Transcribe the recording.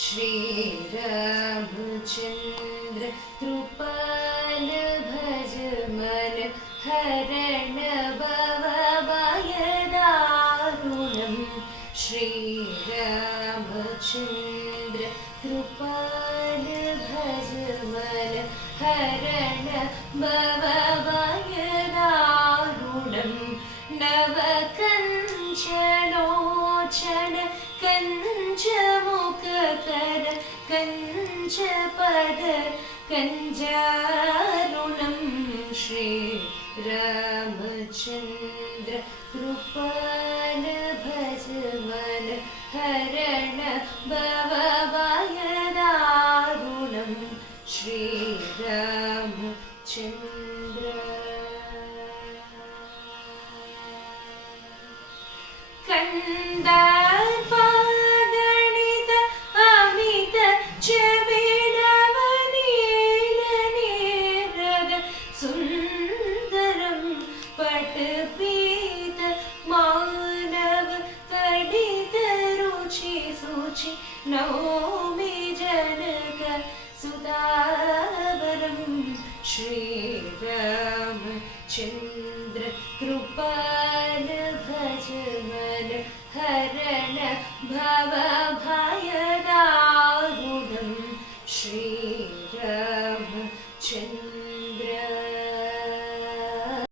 श्रीरामचन्द्र कृपाल भज मन हरण भवभयदारुणं श्रीरामचन्द्र कृपाल भज मन हरण भवभयदारुणं नवकञ्चलोचन कञ्चमुखकर कञ्चपद कञ्जारुणं श्रीरामचन्द्र कृपाल भज मन हरण भवभयदारुणं श्रीरामचन्द्र कंदार्पागणित अमित चबेडवनीलनेरद सुन्दरं पटपीत मानव कडित रुचि सुचि नौमि जनक सुतावरं श्रीरामचन्द्र कृपाल भज मन हरण भव